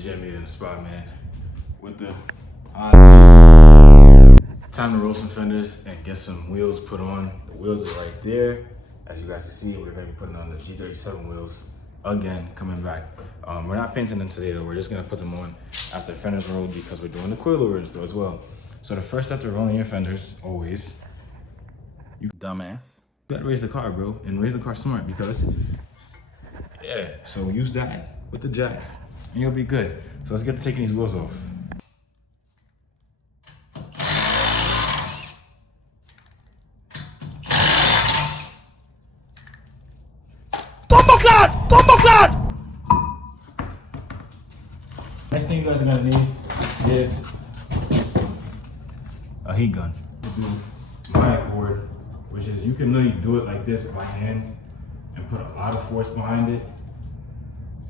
Djnmedia in the spot, man. With the time to roll some fenders and get some wheels put on. The wheels are right there. As you guys can see, we're gonna be putting on the G37 wheels again, coming back. We're not painting them today though. We're just gonna put them on after the fenders rolled because we're doing the coilover install as well. So the first step to rolling your fenders, always, you dumbass, you gotta raise the car, bro, and raise the car smart because, yeah, so use that with the jack and you'll be good. So let's get to taking these wheels off. Next thing you guys are gonna need is a heat gun to do my accord, which is you can literally do it like this by hand and put a lot of force behind it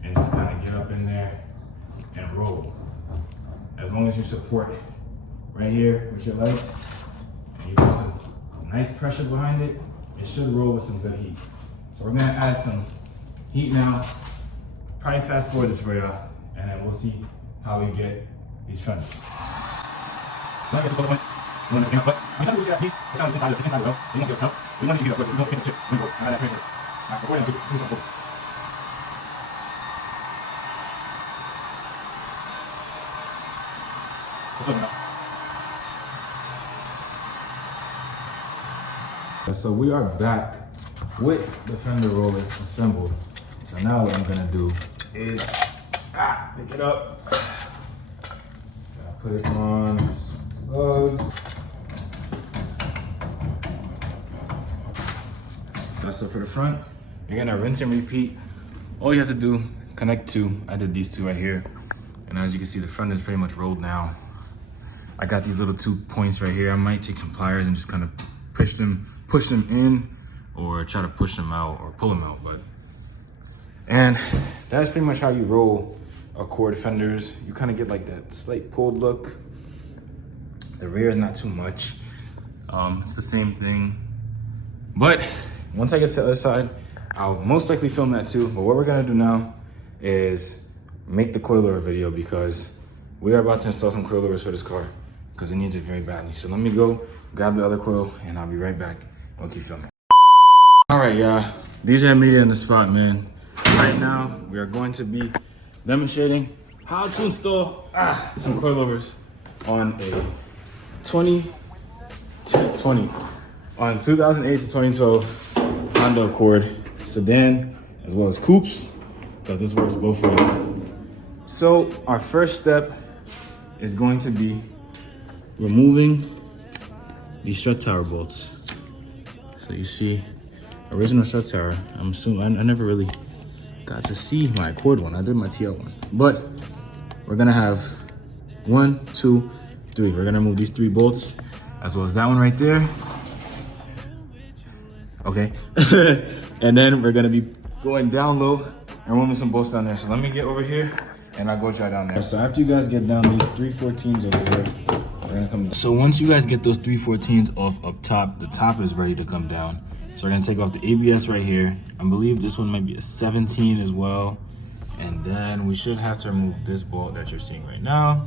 and just kind of get up in there and roll. As long as you support right here with your legs and you put some nice pressure behind it, it should roll with some good heat. So we're gonna add some heat now. Probably fast forward this for y'all, and then we'll see how we get these fenders. When I get to the point, you want to stand up, but anytime you see that heat, it's on the inside of the wheel, you don't get it out. We want to heat up quickly, we don't get the chip, we go, and add that transfer. Alright, we're going to do something. So we are back with the fender roller assembled. So now what I'm gonna do is pick it up. Put it on plugs. So for the front, you're gonna rinse and repeat. All you have to do, connect two. I did these two right here. And as you can see, the front is pretty much rolled now. I got these little 2 points right here. I might take some pliers and just kind of push them in or try to push them out or pull them out. And that's pretty much how you roll accord fenders. You kind of get like that slight pulled look. The rear is not too much. It's the same thing. But once I get to the other side, I'll most likely film that too. But what we're gonna do now is make the coilover video because we are about to install some coilovers for this car because it needs it very badly. So let me go grab the other coil and I'll be right back. We'll keep filming. All right, y'all. Djnmedia in the spot, man. Right now, we are going to be demonstrating how to install some coilovers on a 2008 to 2012 Honda Accord sedan, as well as coupes, because this works both ways. So our first step is going to be removing these strut tower bolts. So you see, original strut tower. I'm assuming I never really got to see my Accord one. I did my TL one, but we're gonna have 1, 2, 3. We're gonna remove these 3 bolts, as well as that one right there. Okay, and then we're gonna be going down low and removing some bolts down there. So let me get over here and I'll go try down there. So after you guys get down these 314s over here, we're gonna come down. So once you guys get those 314s off up top, the top is ready to come down. So we're gonna take off the ABS right here. I believe this one might be a 17 as well. And then we should have to remove this bolt that you're seeing right now.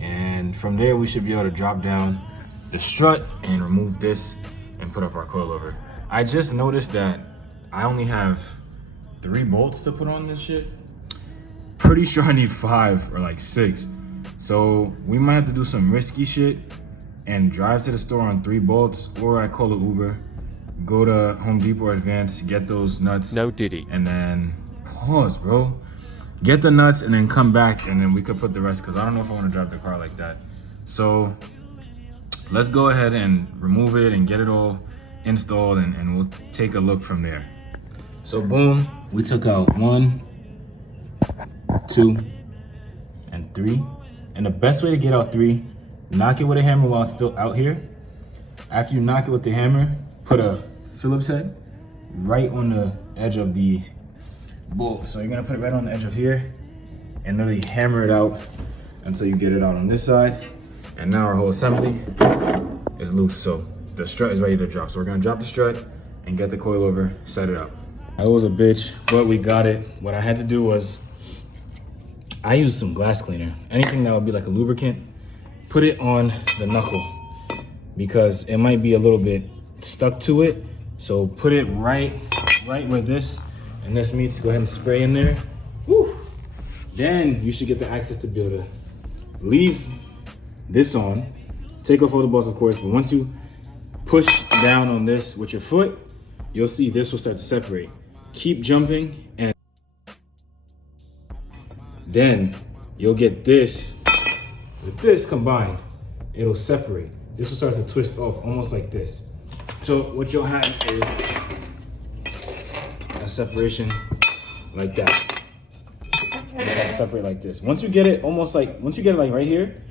And from there, we should be able to drop down the strut and remove this and put up our coilover. I just noticed that I only have 3 bolts to put on this shit. Pretty sure I need 5 or like 6. So we might have to do some risky shit and drive to the store on 3 bolts, or I call an Uber, go to Home Depot or Advance, get those nuts. No diddy. And then pause, bro. Get the nuts and then come back and then we could put the rest, because I don't know if I want to drive the car like that. So let's go ahead and remove it and get it all installed and we'll take a look from there. So boom, we took out 1, 2, and 3. And the best way to get out 3, knock it with a hammer while it's still out here. After you knock it with the hammer, put a Phillips head right on the edge of the bolt. So you're gonna put it right on the edge of here and literally hammer it out until you get it out on this side. And now our whole assembly is loose. So the strut is ready to drop. So we're gonna drop the strut and get the coilover, set it up. That was a bitch, but we got it. What I had to do was I use some glass cleaner. Anything that would be like a lubricant, put it on the knuckle because it might be a little bit stuck to it. So put it right where this and this meets. Go ahead and spray in there. Woo. Then you should get the access to be able to leave this on. Take off all the bolts, of course, but once you push down on this with your foot, you'll see this will start to separate. Keep jumping, and then you'll get this. With this combined, it'll separate. This will start to twist off, almost like this. So what you'll have is a separation like that. It'll separate like this. Once you get it like right here,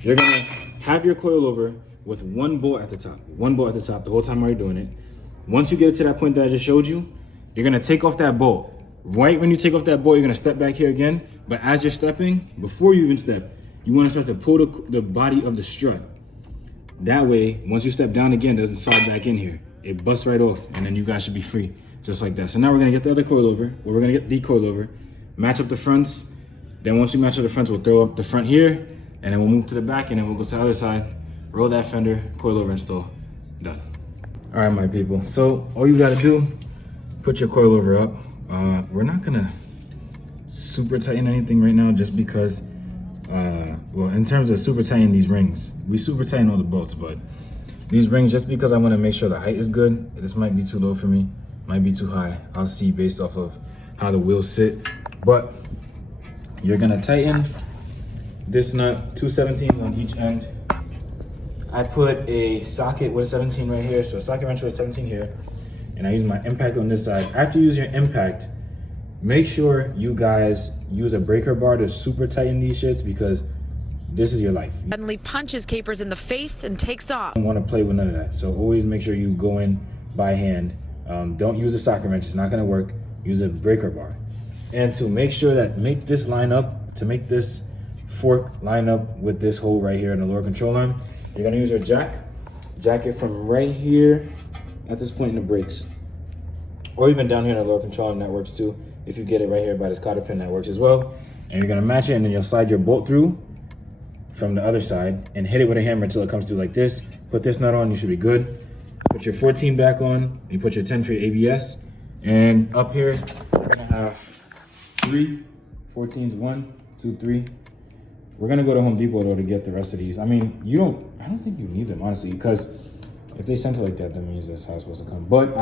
you're gonna have your coilover with one bolt at the top. One bolt at the top the whole time while you're doing it. Once you get it to that point that I just showed you, you're gonna take off that bolt. Right when you take off that bolt, you're gonna step back here again. But as you're stepping, before you even step, you wanna start to pull the body of the strut. That way, once you step down again, it doesn't slide back in here. It busts right off, and then you guys should be free, just like that. So now we're gonna get the other coilover, or we're gonna get the coilover, match up the fronts. Then once we match up the fronts, we'll throw up the front here, and then we'll move to the back, and then we'll go to the other side, roll that fender, coilover install, done. All right, my people. So all you gotta do, put your coilover up. We're not gonna super tighten anything right now, just because, well, in terms of super tightening these rings, we super tighten all the bolts, but these rings, just because I wanna make sure the height is good, this might be too low for me, might be too high. I'll see based off of how the wheels sit, but you're gonna tighten this nut, 2 17s on each end. I put a socket with a 17 right here, so a socket wrench with a 17 here, and I use my impact on this side. After you use your impact, make sure you guys use a breaker bar to super tighten these shits, because this is your life. Suddenly punches Capers in the face and takes off. You don't want to play with none of that, so always make sure you go in by hand. Don't use a socket wrench, it's not gonna work. Use a breaker bar. And to make sure that, make this line up, to make this fork line up with this hole right here in the lower control arm, you're gonna use your jack it from right here at this point in the brakes, or even down here in the lower control arm, that works too. If you get it right here by this cotter pin, that works as well. And you're gonna match it, and then you'll slide your bolt through from the other side and hit it with a hammer until it comes through like this. Put this nut on, you should be good. Put your 14 back on, you put your 10 for your ABS, and up here, we're gonna have 3 14s, 1, 2, 3. We're gonna go to Home Depot though to get the rest of these. I mean, I don't think you need them, honestly, because if they sent it like that, that means that's how it's supposed to come. But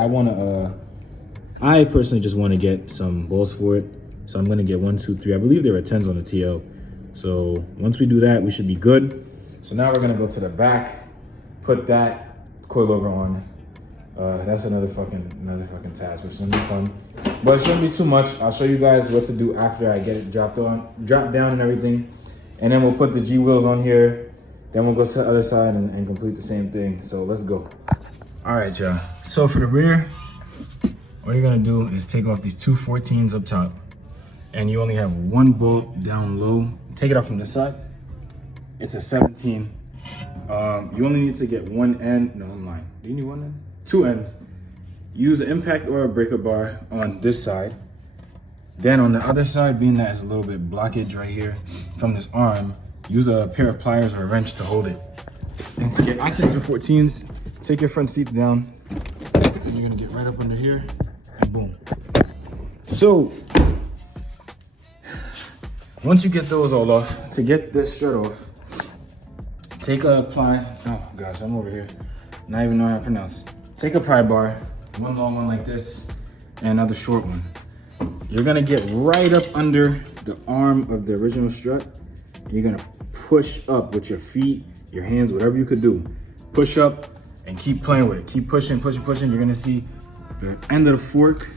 I personally just wanna get some bolts for it. So I'm gonna get 1, 2, 3. I believe there are 10s on the TL. So once we do that, we should be good. So now we're gonna go to the back, put that coilover on. That's another fucking task, which is gonna be fun. But it shouldn't be too much. I'll show you guys what to do after I get it dropped down and everything. And then we'll put the G wheels on here. Then we'll go to the other side and complete the same thing. So let's go. All right, y'all. So for the rear, what you're gonna do is take off these 2 14s up top, and you only have 1 bolt down low. Take it off from this side. It's a 17. You only need to get 1 end. No, I'm lying. Do you need 1 end? 2 ends. Use an impact or a breaker bar on this side. Then on the other side, being that it's a little bit blockage right here from this arm, use a pair of pliers or a wrench to hold it. And to get access to 14s, take your front seats down, and you're gonna get right up under here, and boom. So, once you get those all off, to get this strut off, take a oh gosh, I'm over here, not even knowing how to pronounce. Take a pry bar, 1 long one like this, and another short one. You're gonna get right up under the arm of the original strut. You're gonna push up with your feet, your hands, whatever you could do. Push up and keep playing with it. Keep pushing, pushing, pushing. You're gonna see the end of the fork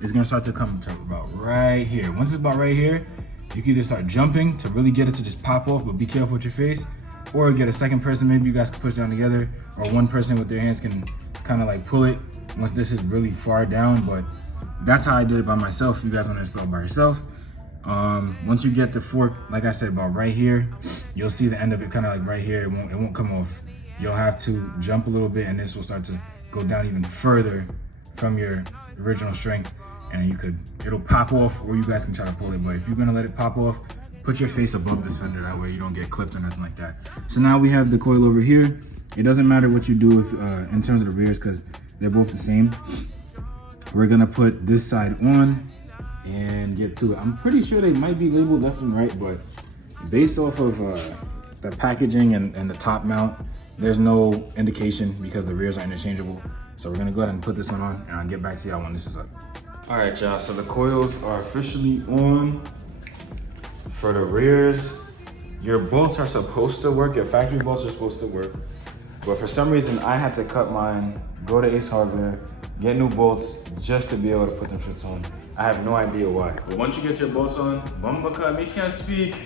is gonna start to come to about right here. Once it's about right here, you can either start jumping to really get it to just pop off, but be careful with your face, or get a second person, maybe you guys can push down together, or one person with their hands can kind of like pull it once this is really far down. But that's how I did it by myself. If you guys want to install it by yourself, once you get the fork, like I said, about right here, you'll see the end of it kind of like right here. It won't come off. You'll have to jump a little bit, and this will start to go down even further from your original strength. and it'll pop off, or you guys can try to pull it. But if you're gonna let it pop off, put your face above this fender, that way you don't get clipped or nothing like that. So now we have the coilover here. It doesn't matter what you do if, in terms of the rears, because they're both the same. We're gonna put this side on and get to it. I'm pretty sure they might be labeled left and right, but based off of the packaging and the top mount, there's no indication because the rears are interchangeable. So we're gonna go ahead and put this one on, and I'll get back to y'all when this is up. All right, y'all, so the coils are officially on. For the rears, your bolts are supposed to work, your factory bolts are supposed to work, but for some reason I had to cut mine, go to Ace Hardware, get new bolts just to be able to put them shits on. I have no idea why. But once you get your bolts on, me can't speak.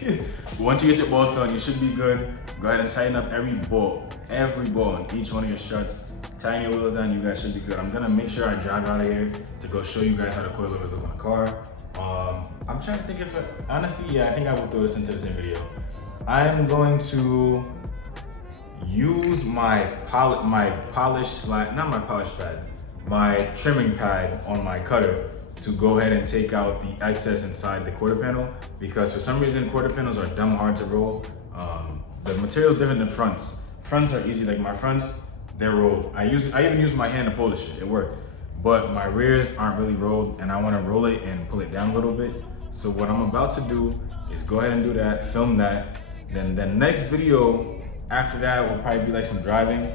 But once you get your bolts on, you should be good. Go ahead and tighten up every bolt on each one of your struts. Tighten your wheels down, you guys should be good. I'm gonna make sure I drive out of here to go show you guys how the coilovers look on the car. I'm trying to think if honestly, yeah, I think I will throw this into the same video. I'm going to use my trimming pad on my cutter to go ahead and take out the excess inside the quarter panel, because for some reason quarter panels are dumb hard to roll. The material is different than fronts. Fronts are easy, like my fronts, they're rolled. I even use my hand to pull this shit, it worked. But my rears aren't really rolled, and I wanna roll it and pull it down a little bit. So what I'm about to do is go ahead and do that, film that. Then the next video after that will probably be like some driving.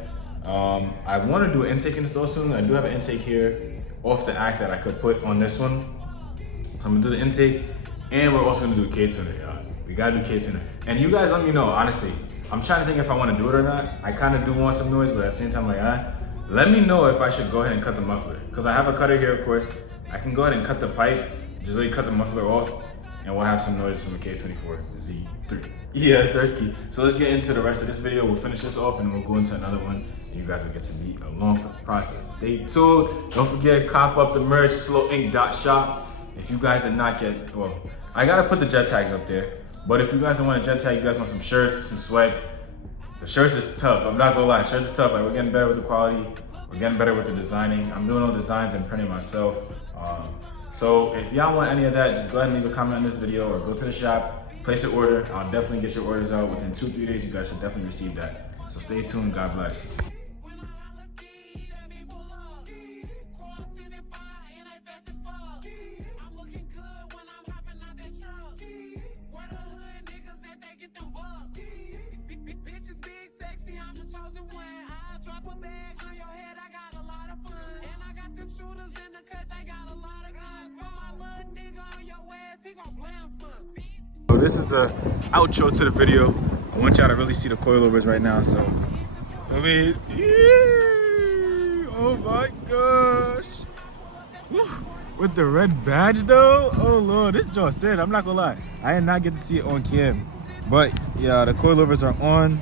I wanna do an intake install soon. I do have an intake here off the act that I could put on this one. So I'm gonna do the intake, and we're also gonna do a K-tuner, y'all. We gotta do K-tuner. And you guys let me know, honestly. I'm trying to think if I wanna do it or not. I kinda do want some noise, but at the same time, like, let me know if I should go ahead and cut the muffler. Because I have a cutter here, of course. I can go ahead and cut the pipe, just really cut the muffler off, and we'll have some noise from the K24 Z3. Yeah, Sersky. So let's get into the rest of this video. We'll finish this off, and we'll go into another one. And you guys will get to meet along for the process. Stay tuned. Don't forget, cop up the merch, sloinc.shop. If you guys did not get, well, I gotta put the jet tags up there. But if you guys don't want a jet tag, you guys want some shirts, some sweats. The shirts is tough, I'm not gonna lie, shirts is tough. Like, we're getting better with the quality, we're getting better with the designing. I'm doing all designs and printing myself. So if y'all want any of that, just go ahead and leave a comment on this video or go to the shop, place an order. I'll definitely get your orders out within 2-3 days. You guys should definitely receive that. So stay tuned, God bless. So this is the outro to the video. I want y'all to really see the coilovers right now. So, I mean, yeah, oh my gosh. Woo. With the red badge though, oh Lord, this joint said, I'm not gonna lie, I did not get to see it on cam. But yeah, the coilovers are on.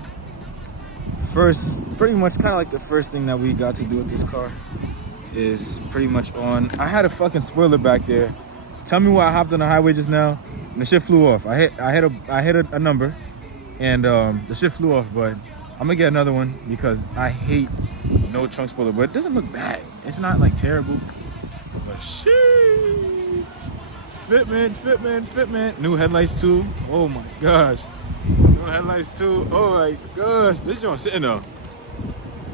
First, pretty much kind of like the first thing that we got to do with this car is pretty much on. I had a fucking spoiler back there. Tell me why I hopped on the highway just now and the shit flew off. I hit a number and the shit flew off, but I'm gonna get another one because I hate no trunk spoiler, but it doesn't look bad. It's not like terrible, but shit. Fitment. New headlights too. Oh my gosh. New headlights too. Oh my gosh. This joint sitting though.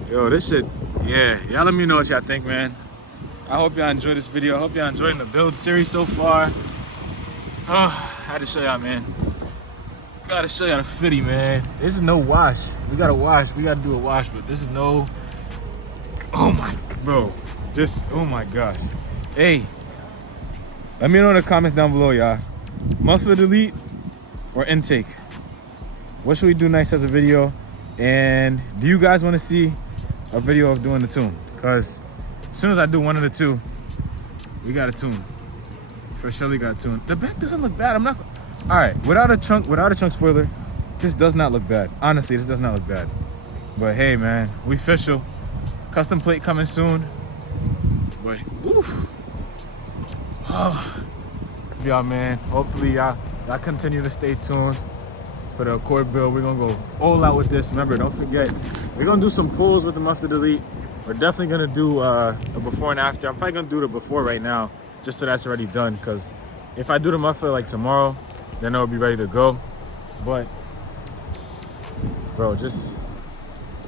Yo, this shit, yeah. Y'all let me know what y'all think, man. I hope y'all enjoyed this video. I hope y'all enjoying the build series so far. Oh, I had to show y'all, man. Gotta show y'all the fitty, man. This is no wash. We gotta wash. We gotta do a wash, but this is no. Oh my, bro. Just, oh my gosh. Hey, let me know in the comments down below, y'all. Muffler delete or intake? What should we do next as a video? And do you guys want to see a video of doing the tune? Because as soon as I do one of the two, we got a tune. For sure we got a tune. The back doesn't look bad. I'm not. All right, without a trunk spoiler, this does not look bad. Honestly, this does not look bad. But hey, man, we official. Custom plate coming soon. But woo. Oh, y'all, man. Hopefully y'all continue to stay tuned for the Accord build. We're gonna go all out with this. Remember, don't forget, we're gonna do some pulls with the muffler delete. We're definitely gonna do a before and after. I'm probably gonna do the before right now just so that's already done. Because if I do the muffler like tomorrow, then it'll be ready to go. But bro,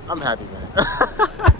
I'm happy, man.